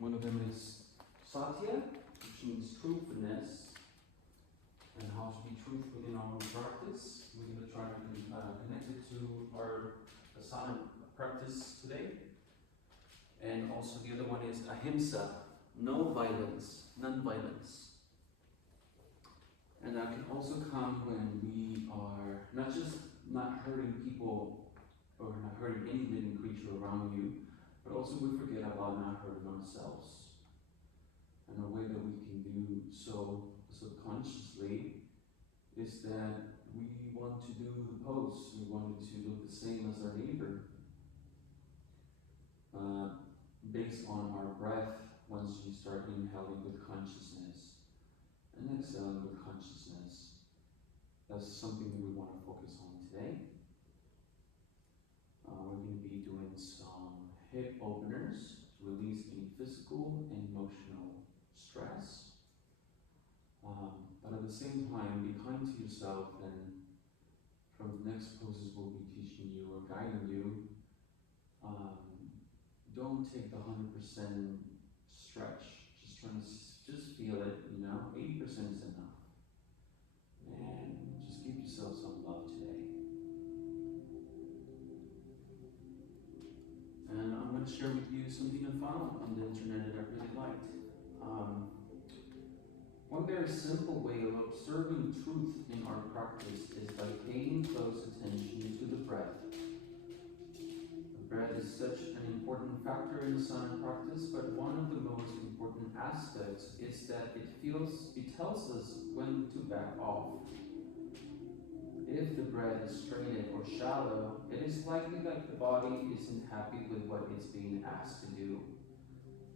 One of them is Satya, which means truthfulness, and how to be truthful in our practice. We're going to try to connect it to our asana practice today. And also the other one is ahimsa, no violence, non-violence. And that can also come when we are not just not hurting people or not hurting any living creature around you, but also we forget about not hurting ourselves. And a way that we can do so subconsciously is that we want to do the pose. We want it to look the same as our neighbor. Based on our breath, once you start inhaling with consciousness and exhaling with consciousness, that's something that we want to focus on today. We're going to be doing some hip openers to release any physical and emotional stress. But at the same time, be kind to yourself, and from the next poses we'll be teaching you or guiding you, don't take the 100% stretch. Just try to just feel it, 80% is enough. And just give yourself some love today. And I'm going to share with you something I found on the internet that I really liked. One very simple way of observing truth in our practice is by paying close attention to the breath. The breath is such an important factor in the asana practice, but one of the most important aspects is that it tells us when to back off. If the breath is strained or shallow, it is likely that the body isn't happy with what it's being asked to do.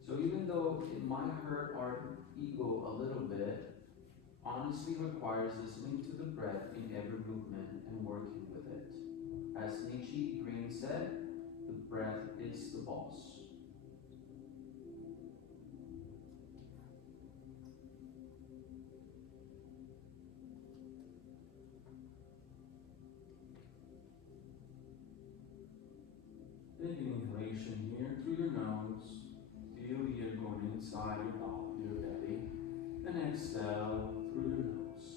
So even though it might hurt our ego a little bit, honestly requires listening to the breath in every movement and working with it. As Nietzsche Green said, the breath is the boss. Big inhalation here through your nose. Feel the air going inside your belly. And exhale through your nose.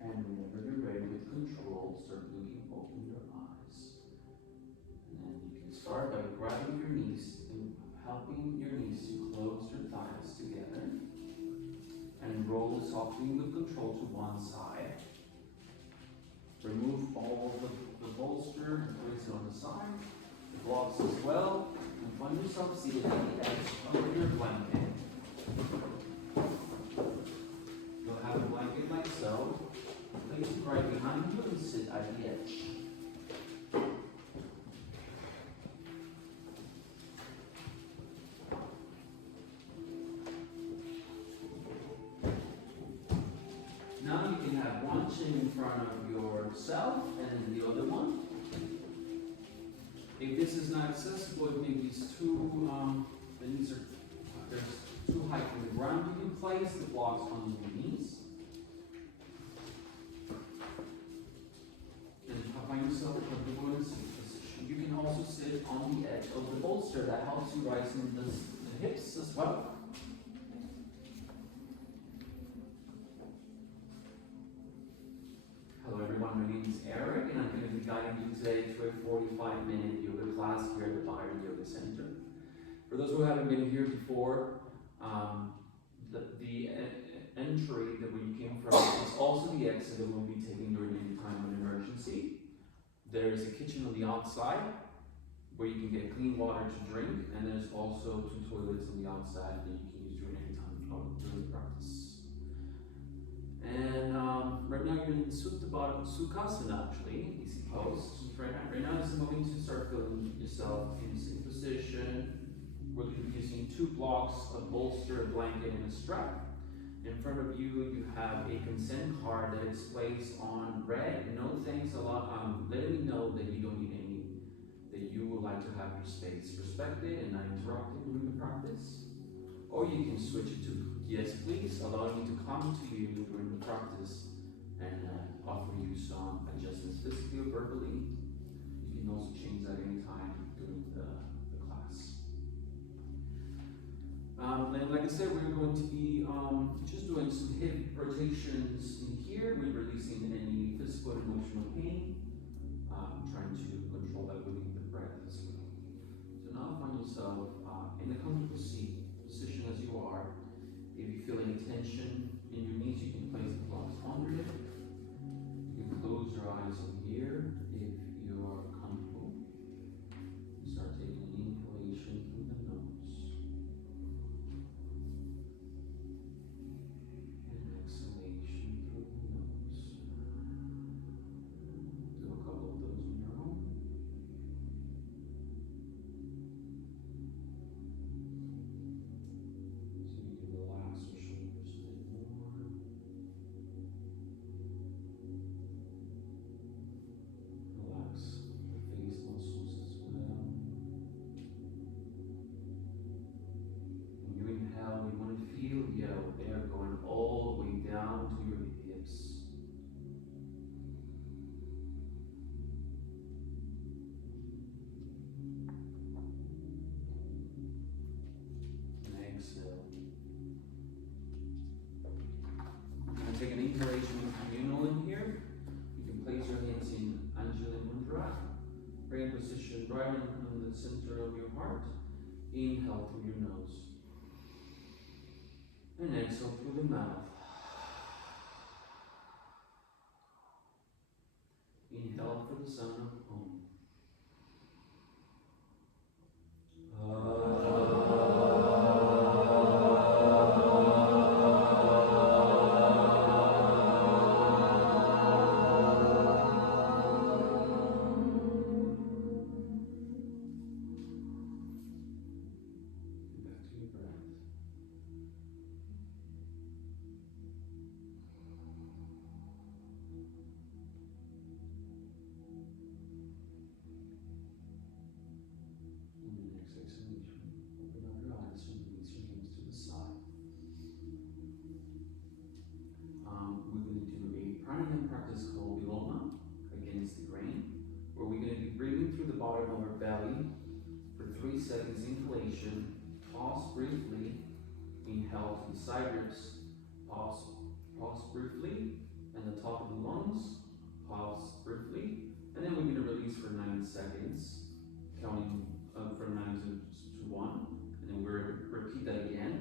And whenever you're ready with control, start blinking open your eyes. And then you can start by grabbing your knees and helping your knees to close your thighs together. And roll softly with control to one side. Remove all of the bolster and place it on the side. The blocks as well. And find yourself seated at the edge of your blanket. You'll have a blanket like so. Place it right behind you and sit at the edge. Now you can have one chin in front of yourself and then the other one. If this is not accessible, if maybe it's too, there's too high from the ground, you can place the blocks on your knees. And find yourself comfortable in a seated position. You can also sit on the edge of the bolster. That helps you rise in the hips as well. Hello everyone, my name is Eric, and I'm going to be guiding you today to a 45-minute yoga class here at the Byron Yoga Center. For those who haven't been here before, the entry that where you came from is also the exit that we'll be taking during any time of emergency. There is a kitchen on the outside where you can get clean water to drink, and there's also 2 toilets on the outside that you can use during any time during the practice. And right now you're in Sukhasana, actually, easy pose. Right now it's moving to start feeling yourself in a sitting position. We're going to be using 2 blocks, a bolster, a blanket, and a strap. In front of you, you have a consent card that displays on red, no thanks a lot, letting me know that you don't need any, that you would like to have your space respected and not interrupted during the practice. Or you can switch it to yes please, allowing me to come to you during the practice and offer you some adjustments physically or verbally. You can also change that anytime during the I said, we're going to be just doing some hip rotations in here. We're releasing any physical and emotional pain. Trying to control that within the breath as well. So now find yourself in a comfortable seat, position as you are. If you feel any tension in your knees, you can place the blocks under it. You can close your eyes over here if you are comfortable. Start taking an inhalation through the nose and exhalation through the nose. Do a couple of those on your own. So you can relax your shoulders a bit more. Relax the face muscles as well. When you inhale, you want to feel the air going all the way down to your hips. And exhale. And take an inhalation communal in here. You can place your hands in Anjali Mudra. Brain position right in the center of your heart. Inhale through your nose. And exhale through the mouth. Inhale for the sound of Om. Back to your breath. And the next exhalation, open up your eyes and release your hands to the side. We're going to do a pranayama practice called Viloma, against the grain, where we're going to be breathing through the bottom of our belly for 3 seconds inhalation, pause briefly, inhale to the side ribs, pause briefly, and the top of the lungs, pause briefly, and then we're going to release for 9 seconds, counting from 9 to 1, and then we'll repeat that again.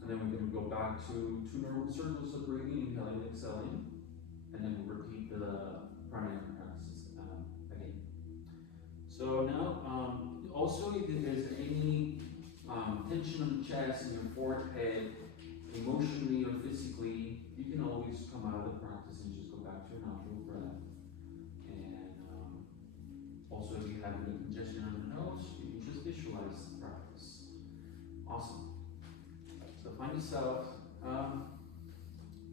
And then we're going to go back to 2 normal circles of breathing, inhaling and exhaling, and then we'll repeat the pranayama practices again. So now, also if there's any tension on the chest, in your forehead, emotionally or physically, you can always come out of the practice and just go back to your natural breath. And also if you have any congestion on the nose, you can just visualize the practice. Awesome. So find yourself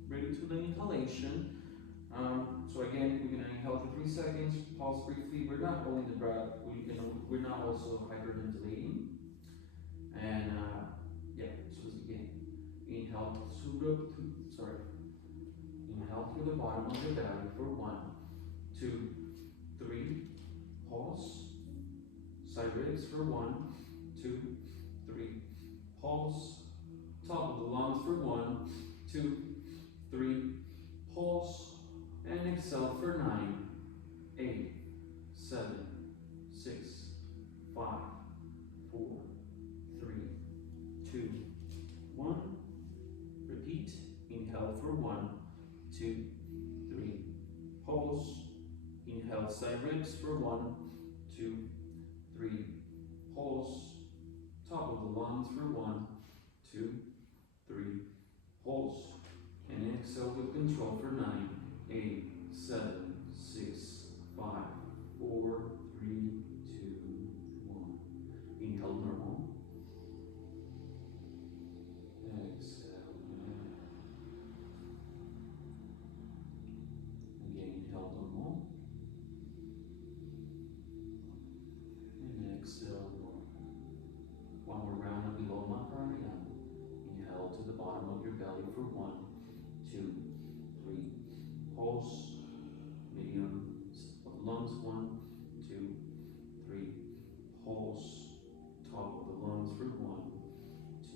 ready to the inhalation. So again, we're going to inhale for 3 seconds, pause briefly. We're not holding the breath. We're not also hyperventilating. And yeah, so let's begin. Inhale through the bottom of your belly for 1, 2, 3. Pause. Side ribs for 1, 2, 3. Pause. Top of the lungs for 1, 2, 3. Pause. And exhale for 9, 8, 7, 6, 5, 4, 3, 2, 1. Repeat. Inhale for 1, 2, 3. Pause. Inhale side ribs for 1, 2, 3. Pause. Top of the lungs for 1, 2, 3. Pause. And exhale with control for 9, 8, 7, 6, 5, 4, 3, 2, 1. Inhale normal. Exhale. Again, inhale normal. And exhale normal. One more round of Viloma pranayama. Inhale to the bottom of your belly for 1, 2, 3. Pulse. Medium lungs 1, 2, 3. Pulse. Top of the lungs for 1, 2,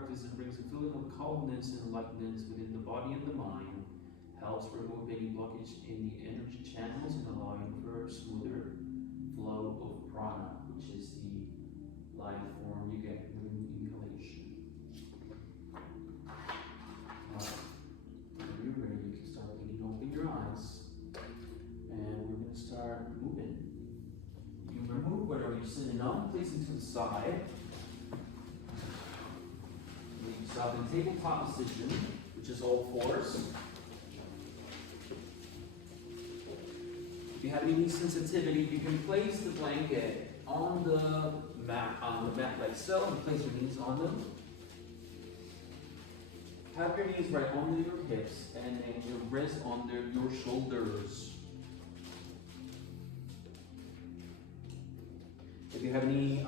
practice, it brings a feeling of calmness and lightness within the body and the mind, helps remove any blockage in the energy channels and allowing for a smoother flow of prana, which is the life form you get during inhalation. When you're ready, you can start beginning to open your eyes, and we're going to start moving. You can remove whatever you're sitting on, placing to the side. You stop in tabletop position, which is all fours. If you have any sensitivity, you can place the blanket on the mat like so, and place your knees on them. Have your knees right under your hips, and then your wrists under your shoulders. If you have any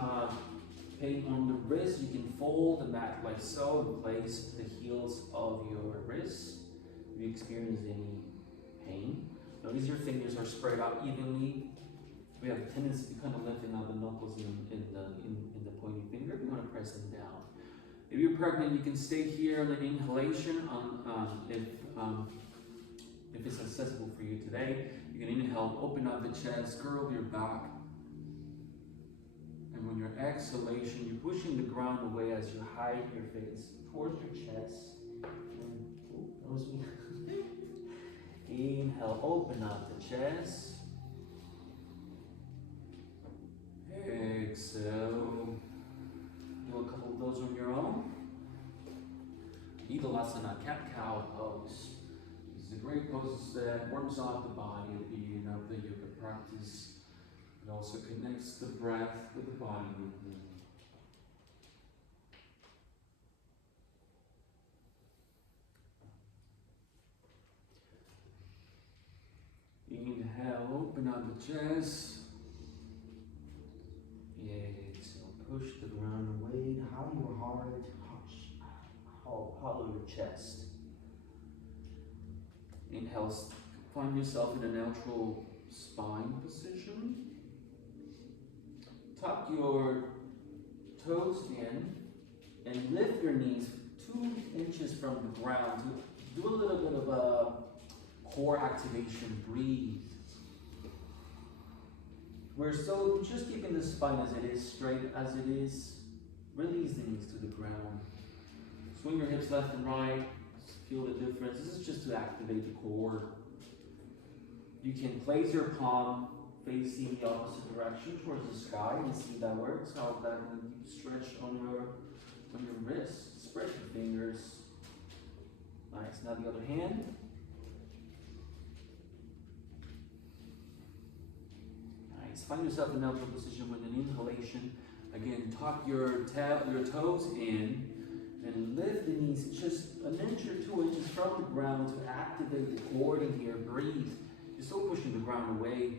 pain on the wrist, you can fold the mat like so and place the heels of your wrists. If you experience any pain, notice your fingers are spread out evenly. We have a tendency to kind of lifting out the knuckles in the pointing finger. We want to press them down. If you're pregnant, you can stay here on the inhalation. If it's accessible for you today, you can inhale, open up the chest, curl your back. And when your exhalation, you're pushing the ground away as you hide your face towards your chest. And, inhale, open up the chest. Exhale. Do a couple of those on your own. Ekalasana, cat-cow pose. This is a great pose that warms up the body at the beginning of the yoga practice. It also connects the breath with the body movement. Inhale, open up the chest. Exhale, push the ground away. Hollow your heart, hollow your chest. Inhale, find yourself in a neutral spine position. Tuck your toes in and lift your knees 2 inches from the ground. Do a little bit of a core activation. Breathe. We're still just keeping the spine as it is, straight as it is. Release the knees to the ground. Swing your hips left and right. Feel the difference. This is just to activate the core. You can place your palm facing the opposite direction towards the sky and see that works. How that deep stretch on your wrist. Spread your fingers. Nice. Now the other hand. Nice. Find yourself in a neutral position with an inhalation. Again, tuck your toes in and lift the knees just 1 inch or 2 inches from the ground to activate the core in here. Breathe. You're still pushing the ground away.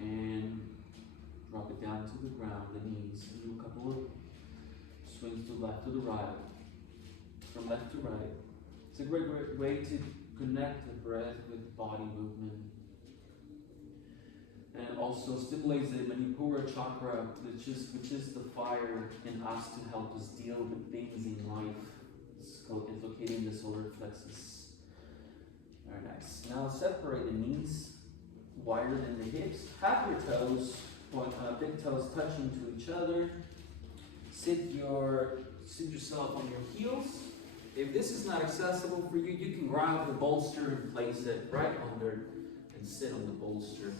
And drop it down to the ground, the knees. Do a couple of swings to the left, to the right. From left to right. It's a great way to connect the breath with body movement. And also stimulates the Manipura chakra, which is the fire in us to help us deal with things in life. It's located in the solar plexus. Very nice. Now separate the knees wider than the hips. Have your toes, big toes touching to each other. Sit yourself on your heels. If this is not accessible for you, you can grab the bolster and place it right under and sit on the bolster.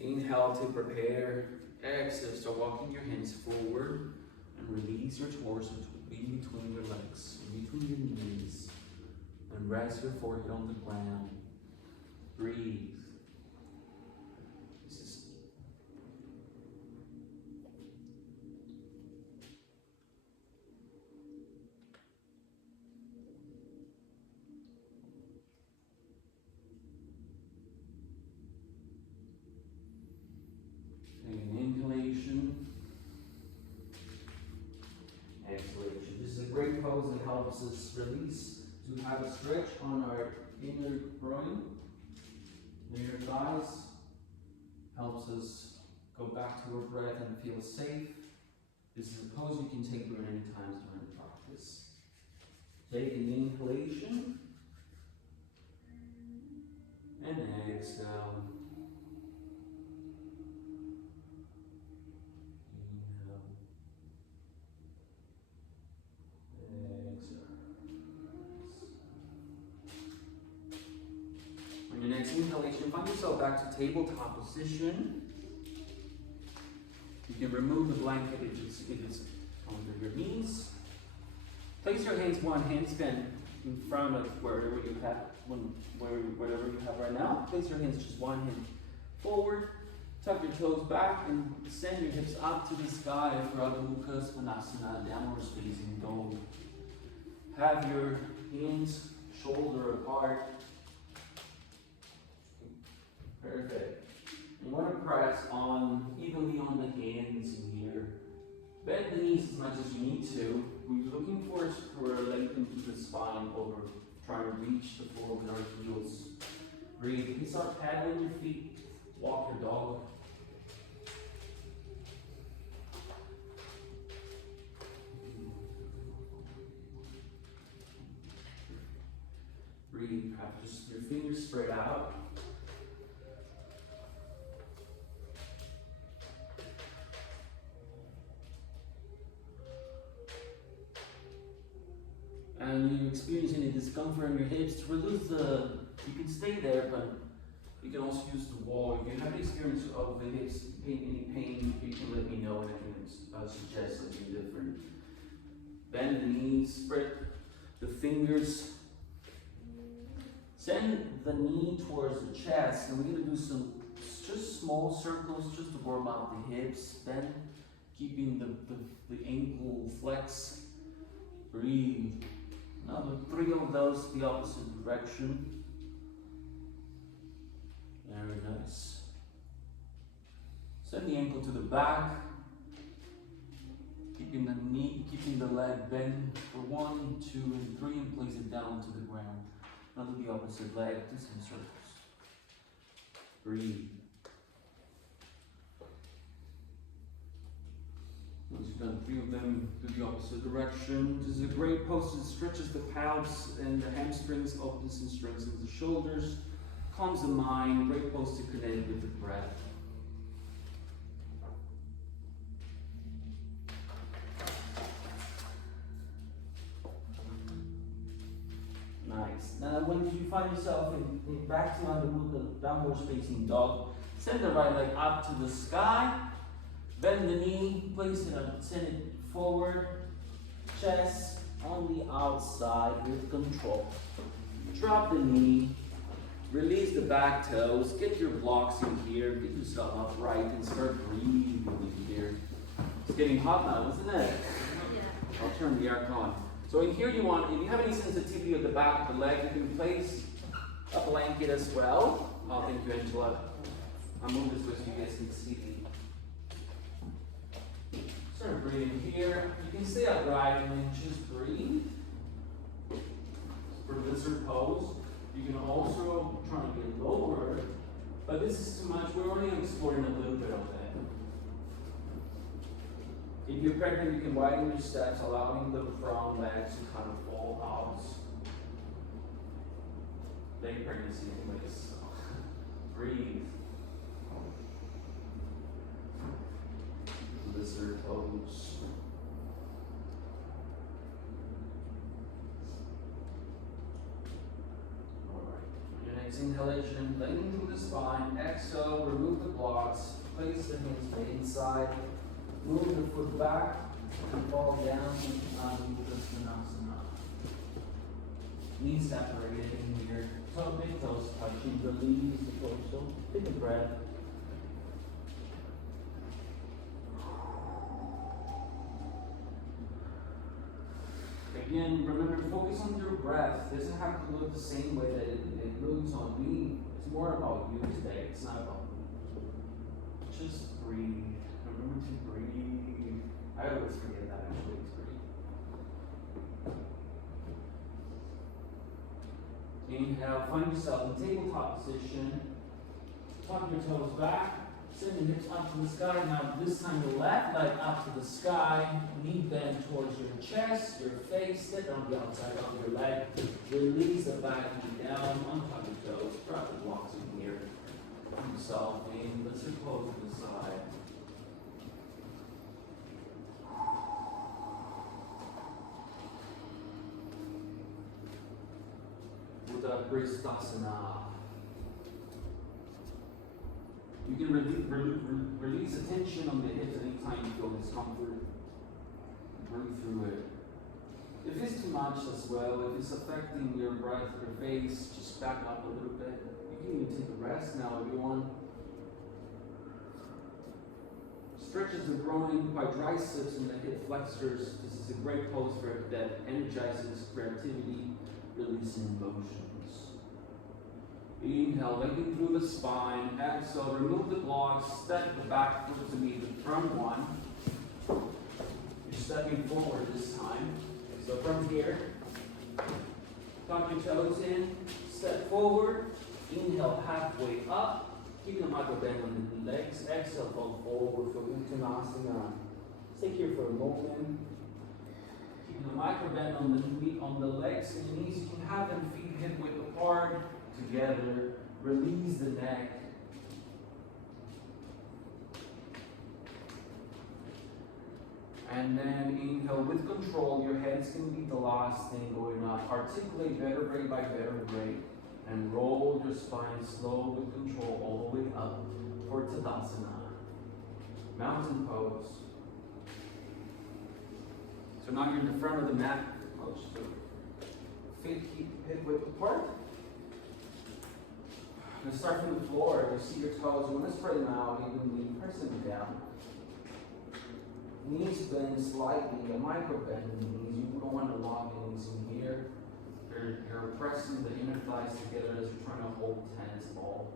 Inhale to prepare. Exhale, start walking your hands forward and release your torso in between your legs, in between your knees, and rest your forehead on the ground. Breathe. Inhalation, exhalation. This is a great pose that helps us release, to have a stretch on our inner groin, inner thighs. Helps us go back to our breath and feel safe. This is a pose pose you can take during any times during the practice. Take an inhalation and exhale. On your next inhalation, find yourself back to tabletop position. You can remove the blanket if it's under your knees. Place your hands, one handstand in front of wherever you have, whatever you have right now. Place your hands just one hand forward. Tuck your toes back and send your hips up to the sky for Adho Mukha Svanasana, downward facing dog. Have your hands shoulder apart. Perfect. You want to press evenly on the hands in here. Bend the knees as much as you need to. We're looking for a lengthen to the spine over trying to reach the floor with our heels. Breathe. You can start paddling your feet. Walk your dog. Breathe. Have just your fingers spread out. And you experience any discomfort in your hips, to release you can stay there, but you can also use the wall. If you have the experience of the hips, any pain, you can let me know and I can suggest something different. Bend the knees, spread the fingers. Send the knee towards the chest, and we're going to do some just small circles just to warm up the hips. Then keeping the ankle flex. Breathe. Another 3 of those, the opposite direction. Very nice. Send the ankle to the back. Keeping the leg bent for 1, 2, and 3, and place it down to the ground. Now do the opposite leg, do some circles. Breathe. Once you've done 3 of them, do the opposite direction. This is a great pose. It stretches the calves and the hamstrings, opens and strengthens the shoulders, calms the mind. Great pose to connect with the breath. Nice. Now, when you find yourself back to Adho Mukha, downward facing dog, send the right leg up to the sky. Bend the knee, place it up, send it forward, chest on the outside with control. Drop the knee, release the back toes, get your blocks in here, get yourself upright and start breathing in here. It's getting hot now, isn't it? Yeah. I'll turn the air on. So in here if you have any sensitivity of the back of the leg, you can place a blanket as well. Oh, thank you, Angela. I'll move this way so you guys can see. Start breathing here. You can stay upright and then just breathe. For lizard pose, you can also try to get lower, but this is too much. We're only exploring a little bit of that. If you're pregnant, you can widen your steps, allowing the front legs to kind of fall out. Late pregnancy anyways, so breathe. Lizard pose. Alright. Your next inhalation, lengthen through the spine. Exhale, remove the blocks. Place the hands to the inside. Move the foot back and fall down into the Svanasana. Knees separated in here. Big toes touching. Release the torso. Take a breath. Again, remember, focus on your breath. It doesn't have to look the same way that it looks on me. It's more about you today. It's not about me. Just breathe. Remember to breathe. I always forget that actually. It's breathe. Inhale. Find yourself in tabletop position. Tuck your toes back. Send the hips up to the sky. Now this time the left leg up to the sky. Knee bend towards your chest, your face. Step on the outside of your leg. Release the back knee down. Untuck your toes. Drop the blocks in here. Put yourself in. Let's pose to the side. Kristasana. You can release the tension on the hips anytime you feel discomfort. Breathe through it. If it's too much as well, if it's affecting your breath, your face, just back up a little bit. You can even take a rest now, everyone. Stretches the groin, quadriceps, and the hip flexors. This is a great pose for that energizes creativity, releasing emotions. Inhale, lengthen through the spine. Exhale, remove the blocks. Step the back foot to meet the front one. You're stepping forward this time. So from here, tuck your toes in. Step forward. Inhale, halfway up. Keep the micro bend on the legs. Exhale, fold forward for Uttanasana. Stay here for a moment. Keep the micro bend on the legs and knees. You can have them feet hip width apart. Together, release the neck. And then inhale with control. Your head's going to be the last thing going up. Articulate vertebrae by vertebrae. And roll your spine slow with control all the way up for Tadasana. Mountain pose. So now you're in the front of the mat. So feet keep hip width apart. I'm going to start from the floor. You see your toes. You want to spread them out evenly. Press them down. Knees bend slightly. A micro bend in the knees. You don't want to lock the knees in here. You're pressing the inner thighs together as you're trying to hold tense ball.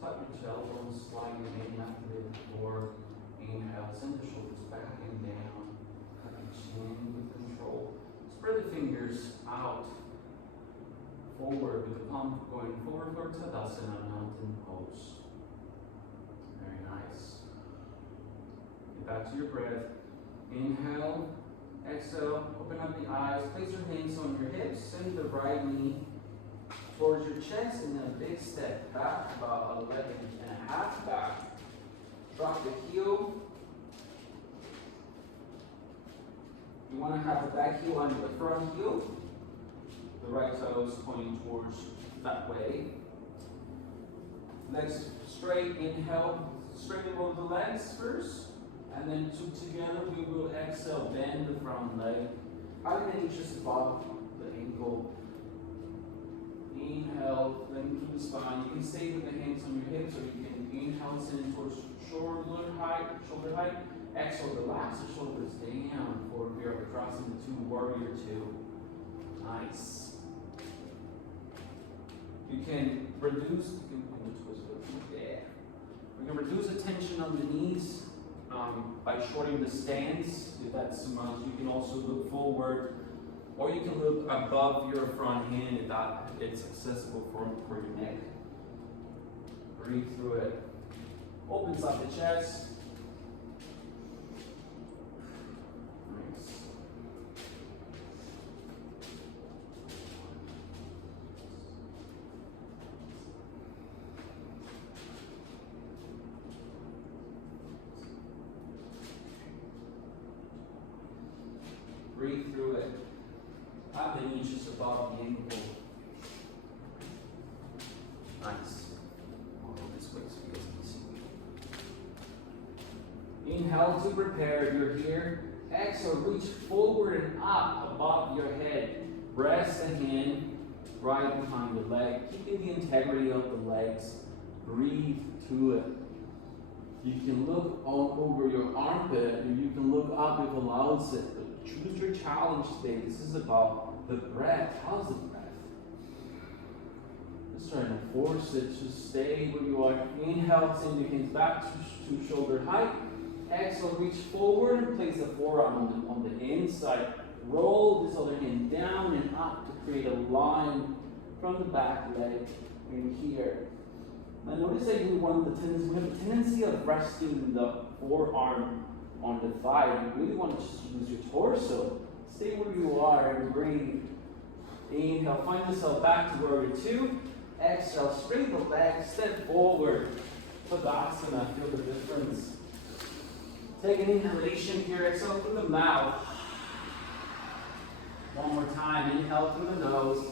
Tuck your tailbones slightly in after the floor. Inhale. Send the shoulders back and down. Tuck your chin with control. Spread the fingers out. Forward with the palm going forward for Tadasana, mountain pose. Very nice. Get back to your breath. Inhale, exhale, open up the eyes, place your hands on your hips, send the right knee towards your chest, and then a big step back, about 11.5 back. Drop the heel. You want to have the back heel under the front heel. The right toes pointing towards that way. Legs straight, inhale, straighten both the legs first, and then together we will exhale, bend the front leg, 5 inches above the ankle. Inhale, lengthen through the spine. You can stay with the hands on your hips, or you can inhale, send towards shoulder height. Exhale, relax the shoulders down for Virabhadrasana 2, Warrior 2. Nice. You can reduce the tension on the knees by shortening the stance, if that's too much. You can also look forward, or you can look above your front hand if it's accessible for your neck. Breathe through it. Opens up the chest. Nice. Breathe through it. 5 inches above the ankle. Nice. I'll go this way so you guys can see. Inhale to prepare. You're here. Exhale, reach forward and up above your head. Rest the hand right behind the leg, keeping the integrity of the legs. Breathe to it. You can look all over your armpit, or you can look up if allows it. Choose your challenge today. This is about the breath. How's the breath? Just trying to force it to stay where you are. Inhale, send your hands back to shoulder height. Exhale, reach forward and place the forearm on the inside. Roll this other hand down and up to create a line from the back leg in here. Now notice that we have a tendency of resting the forearm on the thigh. You really want to just use your torso. Stay where you are and breathe. Inhale, find yourself back to warrior two. Exhale, straighten the legs, step forward. Tadasana, feel the difference. Take an inhalation here, exhale through the mouth. One more time, inhale through the nose.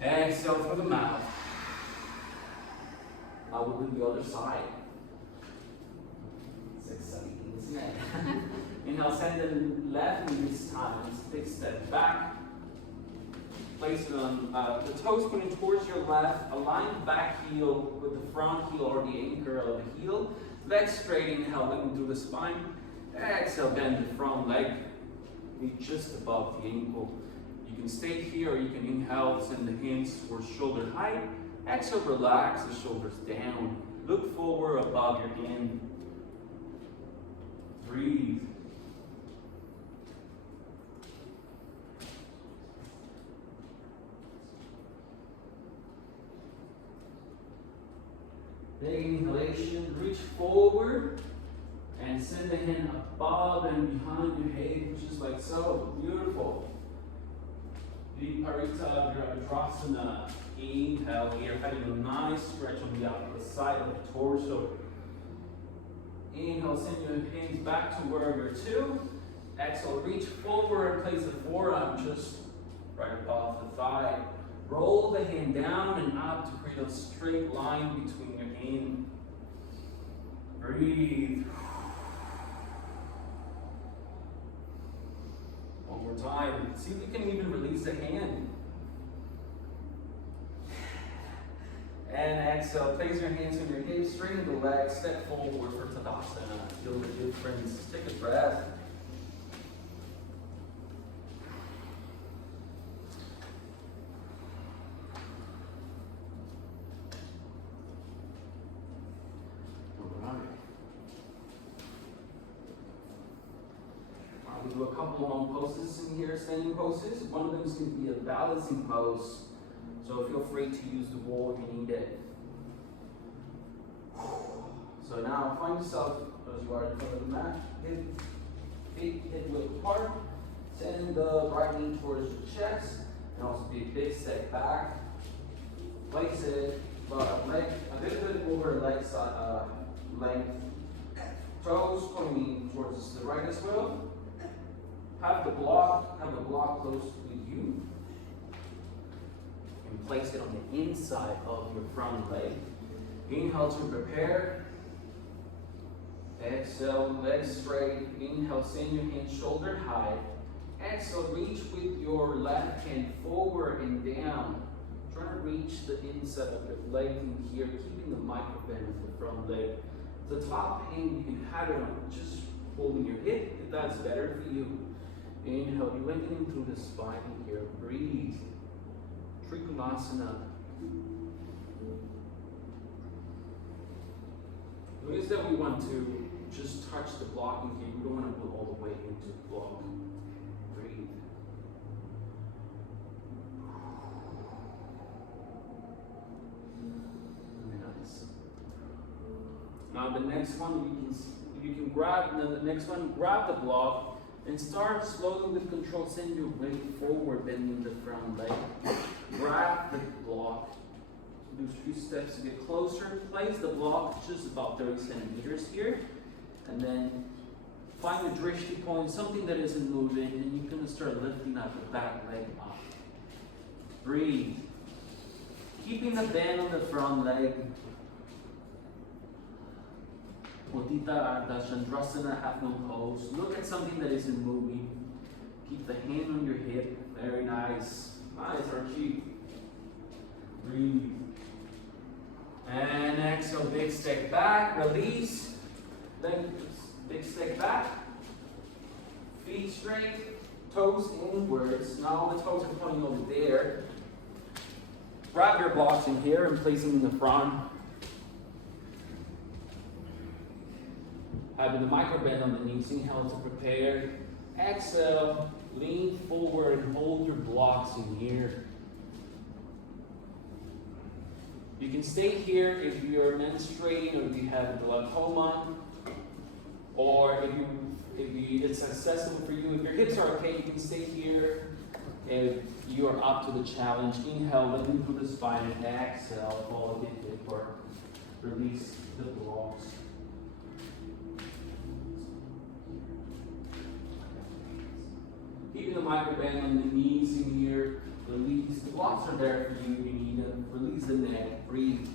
Exhale through the mouth. Now we'll do the other side. It's exciting, isn't it? Inhale, send the left knee this time. Let's take a step back. Place it on the toes pointing towards your left. Align the back heel with the front heel or the anchor of the heel. Legs straight, inhale, lengthen through the spine. Exhale, bend the front leg. Be just above the ankle. You can stay here or you can inhale, send the hands towards shoulder height. Exhale, relax the shoulders down. Look forward above your hand. Breathe. Big inhalation, reach forward and send the hand above and behind your head, just like so. Beautiful. Viparita Virabhadrasana. Inhale here, having a nice stretch on the opposite side of the torso. Inhale, send your hands back to warrior two. Exhale, reach forward and place the forearm just right above the thigh. Roll the hand down and up to create a straight line between your hand. Breathe. One more time. See if you can even release the hand. And exhale, place your hands on your hips, straighten the legs, step forward for Tadasana. Feel the difference. Take a breath. We'll do a couple long poses in here, standing poses. One of them is going to be a balancing pose. So feel free to use the wall if you need it. So now find yourself as you are in front of the mat. Feet hip width apart. Send the right knee towards your chest. And also be a big step back. Place it leg a little bit over leg side, length. Toes pointing towards the right as well. Have the block close with you. And place it on the inside of your front leg. Inhale to prepare. Exhale, legs straight. Inhale, send your hands shoulder high. Exhale, reach with your left hand forward and down. Try to reach the inside of your leg in here, keeping the micro bend of the front leg. The top hand, you can have it on just holding your hip if that's better for you. Inhale, you're lengthening through the spine here. Breathe. Trikonasana. Notice that we want to just touch the blocking here. We don't want to go all the way into the block. Breathe. Nice. Now the next one, you can grab. Now the next one, grab the block. And start slowly with control. Send your weight forward, bending the front leg. Grab the block. Do a few steps to get closer. Place the block just about 30 centimeters here. And then find a drishti point, something that isn't moving, and you're going to start lifting up the back leg up. Breathe. Keeping the bend on the front leg. Utthita Ardha Chandrasana, half no pose. Look at something that isn't moving. Keep the hand on your hip. Very nice. Nice, Archie. Breathe. And exhale, big step back. Release. Then big step back. Feet straight. Toes inwards. Now the toes are pointing over there. Grab your blocks in here and place them in the front. Having the micro bend on the knees, inhale to prepare. Exhale, lean forward and hold your blocks in here. You can stay here if you're menstruating or if you have glaucoma, or if it's accessible for you. If your hips are okay, you can stay here. If you are up to the challenge, inhale, lengthen through the spine, and exhale, follow the hip or release the blocks. Keeping the microband on the knees in here. Release. The blocks are there for you. You need them. Release the neck. Breathe.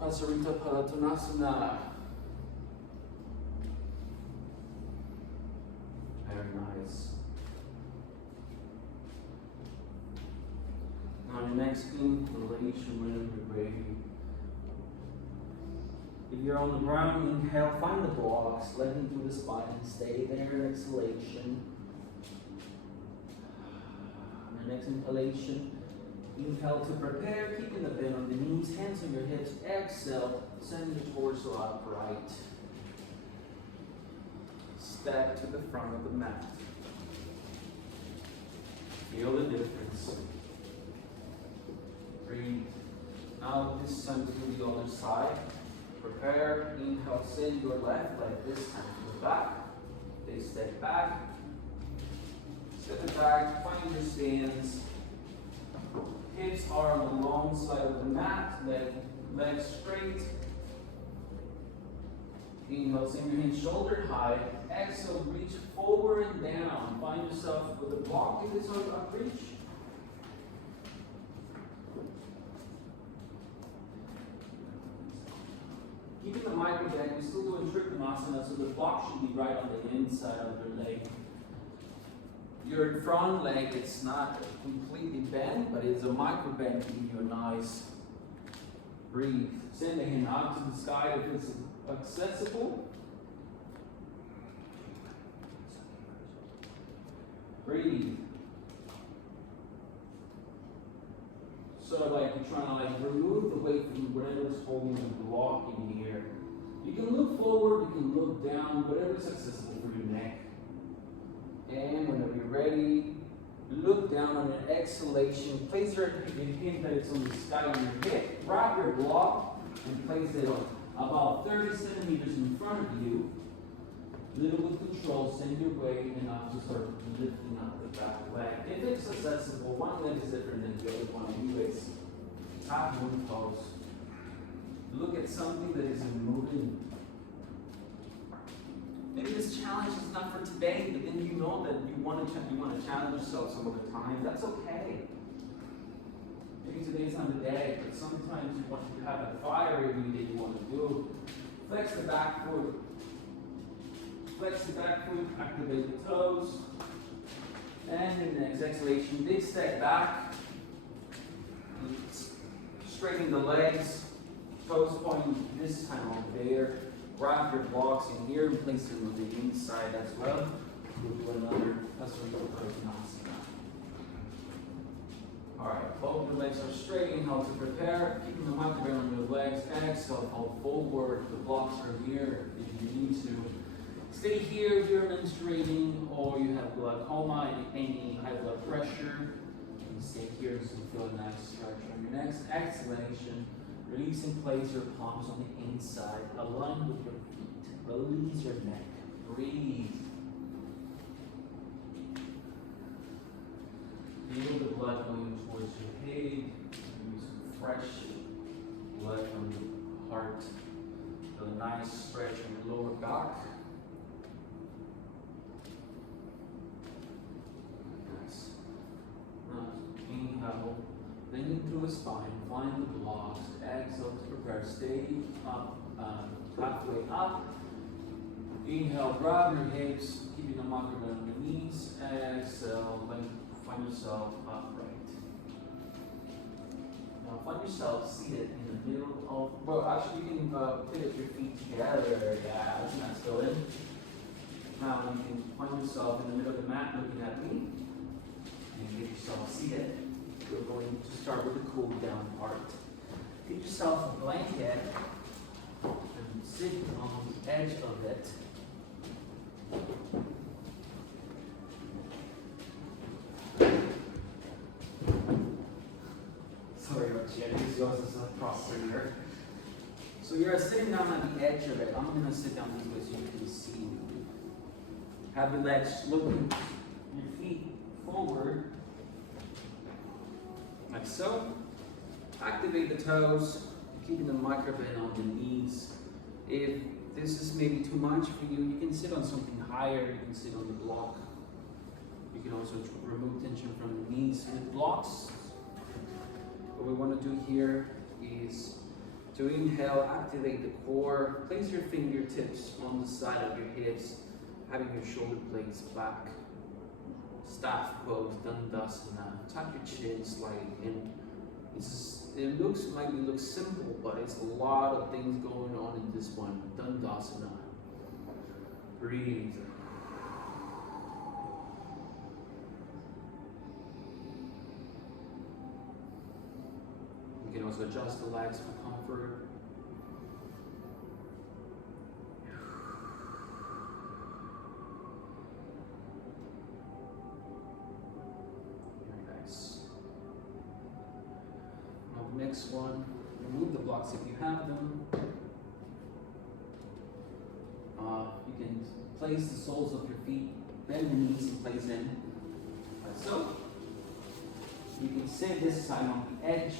Asarita Palatunasana. Very nice. Now, the next inhalation, when you're ready. If you're on the ground, inhale, find the blocks, let them through the spine, stay there, exhalation. And the next inhalation, inhale to prepare, keeping the bend on the knees, hands on your hips, exhale, send your torso upright. Step to the front of the mat. Feel the difference. Breathe. Now this time to do the other side. Prepare, inhale, send your left leg this time to the back. They step back. Step it back, find your stance. Hips are on the long side of the mat, legs straight. Inhale, send your hands shoulder high. Exhale, reach forward and down. Find yourself with a block if it's on up reach. Keeping the microband, you're still doing Trikonasana, so the block should be right on the inside of your leg. Your front leg, it's not completely bent, but it's a microband to give you a nice breathe. Send the hand out to the sky if it's accessible. Breathe. So like you're trying to like remove the weight from whatever's holding the block in here. You can look forward, you can look down, whatever's accessible for your neck. And whenever you're ready, look down on an exhalation. Place your hand that it's on the sky on your hip. Grab your block and place it on about 30 centimeters in front of you. Little with control, send your weight and now just start lifting up the back leg. If it's accessible, one leg is different than the other one. You tap one toes. Look at something that isn't moving. Maybe this challenge is not for today, but then you know that you want to challenge yourself some other time. That's okay. Maybe today's not the day, but sometimes you want to have a fire every day you want to do. Flex the back foot. Flex the back foot, activate the toes. And in the next exhalation, big step back. Straighten the legs. Toes pointing this time over there. Grab your blocks in here and place them on the inside as well. We'll do another Trikonasana. Alright, both your legs are straight. Inhale to prepare. Keeping the microphone on your legs. Exhale, hold forward. The blocks are here if you need to. Stay here if you're menstruating or you have glaucoma, any high blood pressure. You can stay here so you feel a nice stretch on your next exhalation. Release and place your palms on the inside. Align with your feet. Release your neck. Breathe. Feel the blood going towards your head. Use some fresh blood from the heart. Feel a nice stretch on your lower back. Nice. Now, inhale. Bending through the spine, find the blocks, exhale to prepare, stay up, halfway up. Inhale, grab your hips, keeping the microphone on your knees. Exhale, find yourself upright. Now find yourself seated in the middle of, well actually you can pivot your feet together, yeah, that's not still in. Now you can find yourself in the middle of the mat looking at me, and get yourself seated. We're going to start with the cool down part. Get yourself a blanket and sit on the edge of it. Sorry about you. yours is a crossover. So you're sitting down at the edge of it. I'm going to sit down this way so you can see. Have your legs looking, your feet forward, like so. Activate the toes, keeping the microphone on the knees. If this is maybe too much for you, you can sit on something higher, you can sit on the block. You can also remove tension from the knees with blocks. What we want to do here is to inhale, activate the core, place your fingertips on the side of your hips, having your shoulder blades back. Staff pose, Dandasana. Tuck your chin slightly in. It might look simple, but it's a lot of things going on in this one. Dandasana. Breathe. You can also adjust the legs for comfort. Very nice. Now the next one, remove the blocks if you have them. You can place the soles of your feet, bend the knees and place in, like so. You can sit this side on the edge.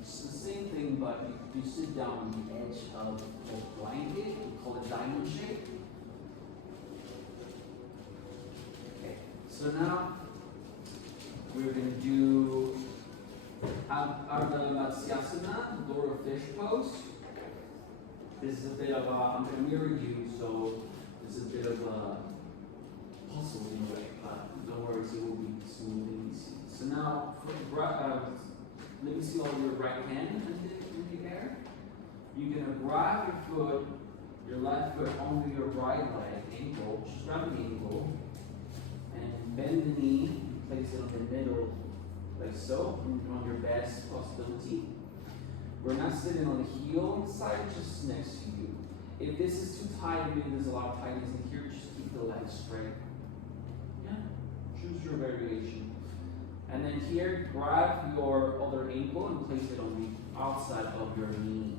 It's the same thing, but you sit down on the edge of a blanket. We call it diamond shape. Okay, so now we're going to do Ardha Matsyasana, Dora fish pose. This is a bit of a, I'm going to mirror you, so this is a bit of a puzzle in a way, but don't worry, it will be smooth and easy. So now, let me see all your right hand in the air. You're going to grab your foot, your left foot onto your right leg, ankle, just grab the ankle, and bend the knee, and place it on the middle, like so, on your best possibility. We're not sitting on the heel side, just next to you. If this is too tight, maybe there's a lot of tightness in here, just keep the legs straight. Yeah, choose your variation. And then here, grab your other ankle and place it on the outside of your knee.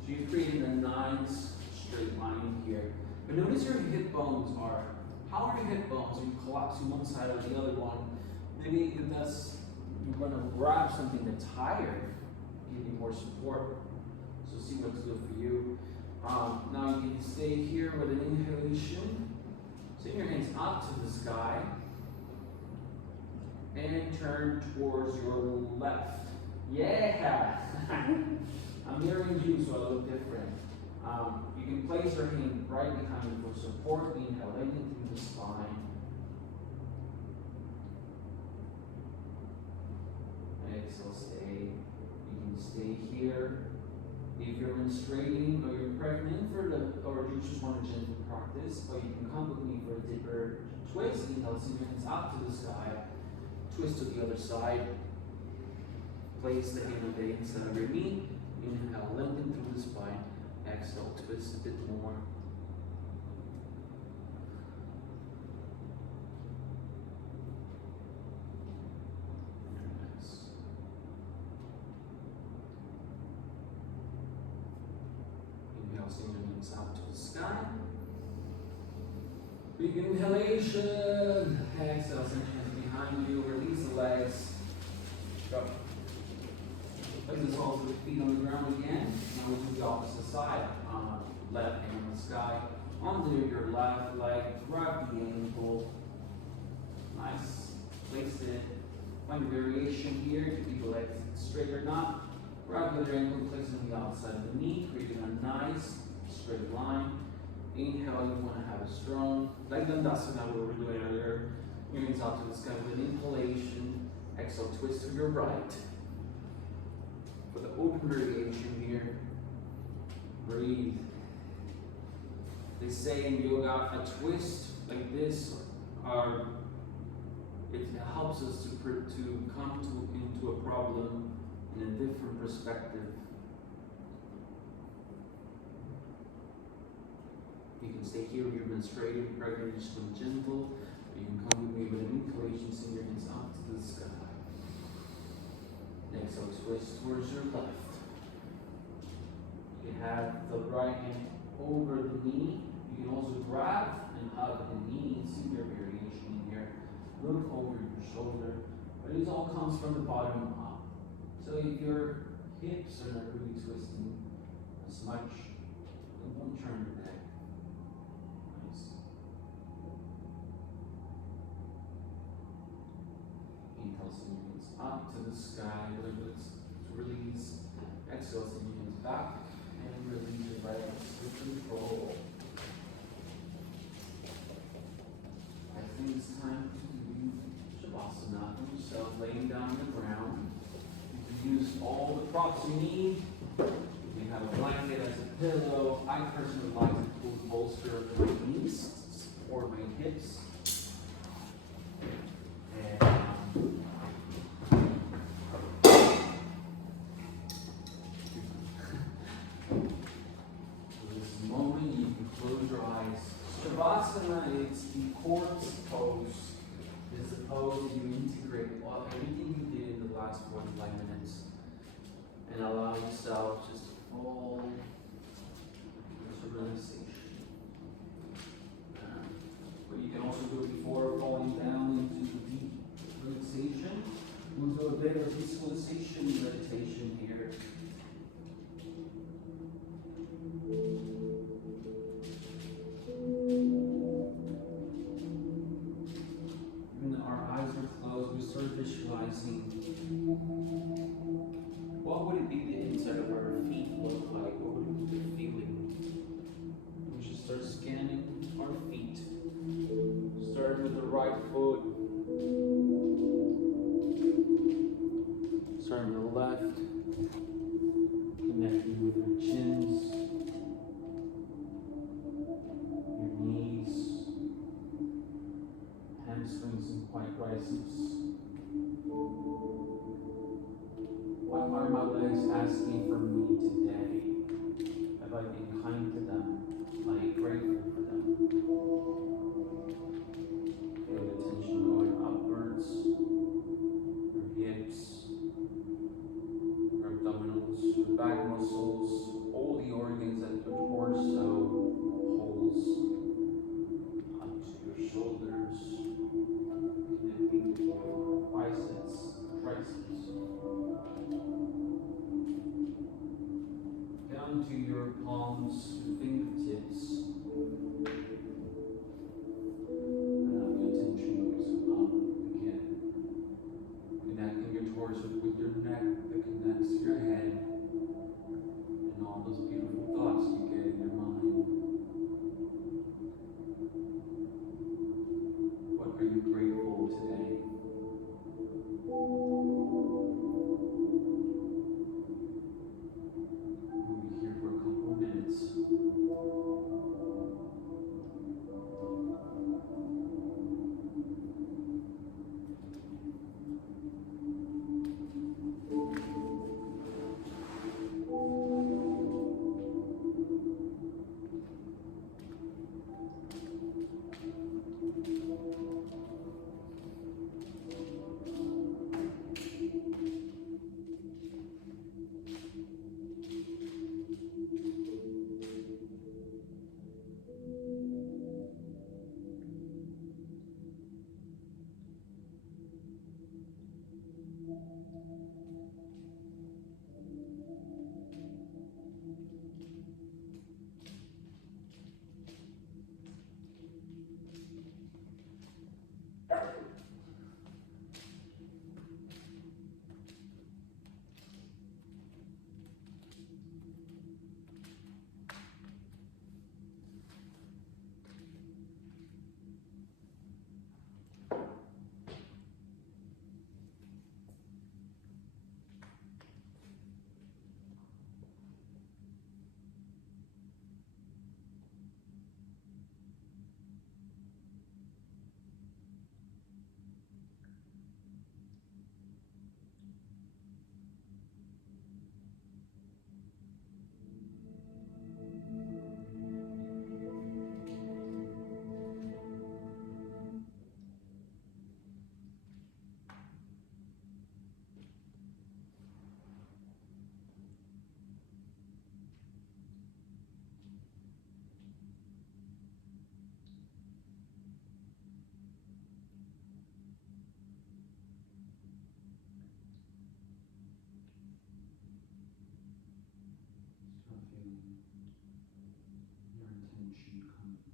So you're creating a nice straight line here. But notice your hip bones are, how are your hip bones? Are you collapsing one side or the other one? Maybe if that's, you're gonna grab something that's higher, give you more support. So see what's good for you. Now you can stay here with an inhalation. Send your hands up to the sky. And turn towards your left. Yeah! I'm mirroring you, so I look different. You can place your hand right behind you for support. Inhaling through the spine. Exhale, stay. You can stay here. If you're menstruating or you're pregnant or you just want a gentle practice, or you can come with me for a deeper twist. Inhale, send your hands up to the sky. Twist to the other side. Place the hand on the inside of your knee. Inhale, lengthen through the spine. Exhale, twist a bit more. Nice. Inhale, send your hands out to the sky. Big inhalation. Exhale, send your hands behind you. Release the legs. Go. Place the soles of the feet on the ground again. Now we'll do the opposite side. Left hand on the sky. Onto your left leg. Grab the ankle. Nice. Place it. Find a variation here to keep the legs straight or not. Grab the other ankle. Place it on the outside of the knee, creating a nice straight line. Inhale, you want to have a strong, like Dandasana we were doing earlier. Your hands out to the sky with an inhalation. Exhale, twist to your right. For the open variation here, breathe. They say in yoga, a twist like this, it helps us to come into a problem in a different perspective. You can stay here when you're menstruating, pregnant, just going gentle. Or you can come with me with an inhalation, send your hands up to the sky. Exhale, twist towards your left. have the right hand over the knee. You can also grab and hug the knee. See your variation in here. Look over your shoulder. But it all comes from the bottom up. So if your hips are not really twisting as much, it won't turn your neck. Nice. Inhale, send your hands up to the sky. Let's release. Exhale, send your hands back. And release your right arm with control. I think it's time to do Shavasana. So laying down on the ground. You can use all the props you need. You have a blanket as a pillow. I personally like to pull the bolster of my knees or my hips. And for this moment, you can close your eyes. Shavasana is the corpse pose. It's a pose that you integrate everything you did in the last 45 minutes. And allow yourself just to fall into relaxation. But you can also do it before falling down into deep relaxation. We'll do a bit of visualization meditation here. When our eyes are closed, we start visualizing what would it be the inside of our feet look like? What would it be the feeling? We should start scanning our feet. Start with the right foot. Start with the left. Connecting with your chins, your knees, hamstrings and quite biceps. What are my legs asking from me today? Have I been kind to them? Am I grateful for them? Feel the tension going upwards, your hips, your abdominals, your back muscles, all the organs at the torso holds onto your shoulders, connecting with your biceps, triceps. Down to your palms,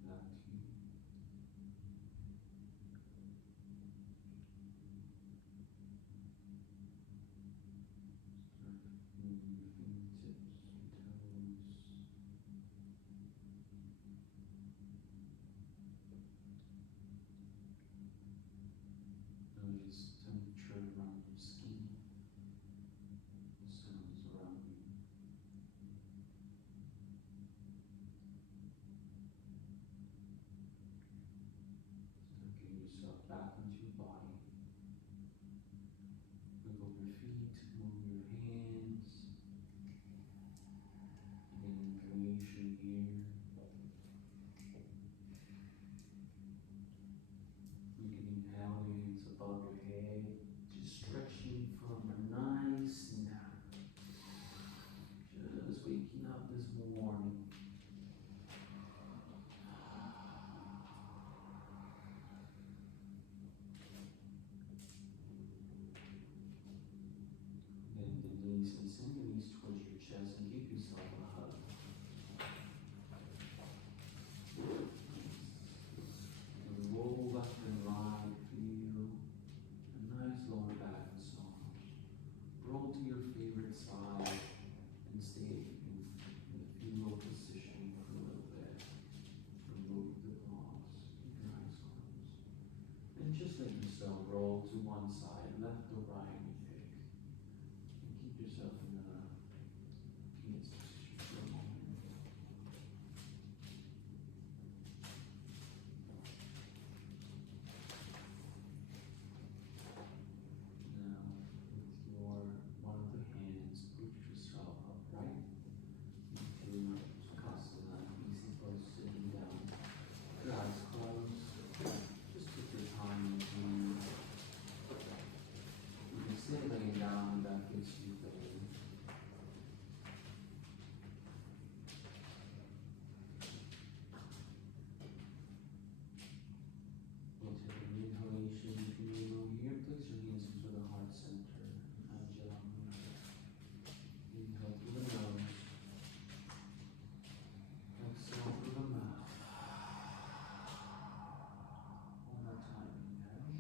back to you. Start moving your fingertips, your toes. Notice temperature around your skin, sounds around you. Start getting yourself back into your body. Wiggle your feet, move your hands. Get information here. You can inhale your hands above your head, just stretching from a nice nap. Just waking up this morning. Bend the knees and send your knees towards your chest and give yourself a hug. And roll left and right, feel a nice lower back massage. Roll to your favorite side and stay in the fetal position for a little bit. Remove the palms, keep your eyes closed. And just let yourself roll to one side, left or right, you pick. And keep yourself in the penis position for a moment. Now, with your one of the hands, put yourself upright into Sukhasana, easy pose, sitting down. Your eyes closed. Just take your time to. You can stay laying down if that gives you better. We'll take an inhalation. You can lean over here. Place your hands into the heart center. And gently. Inhale through the nose. Exhale through the mouth. One more time. Inhale.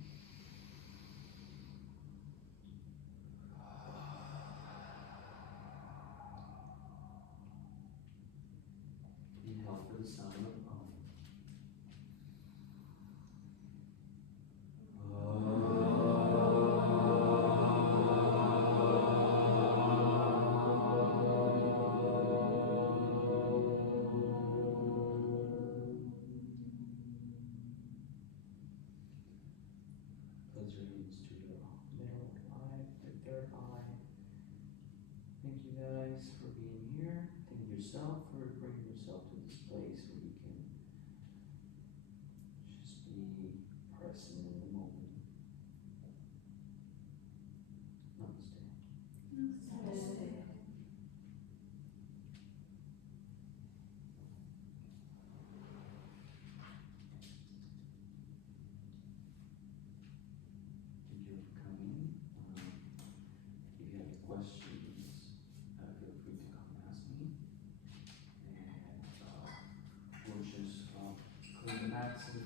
Inhale for the sound of Om. Close your hands to your middle eye, your third eye. Thank you guys for being here. Thank yourself for bringing yourself to this place where you can just be present in the moment. Namaste. Thank you for coming. If you have any questions, feel free to come and ask me. And we'll just clean the mats and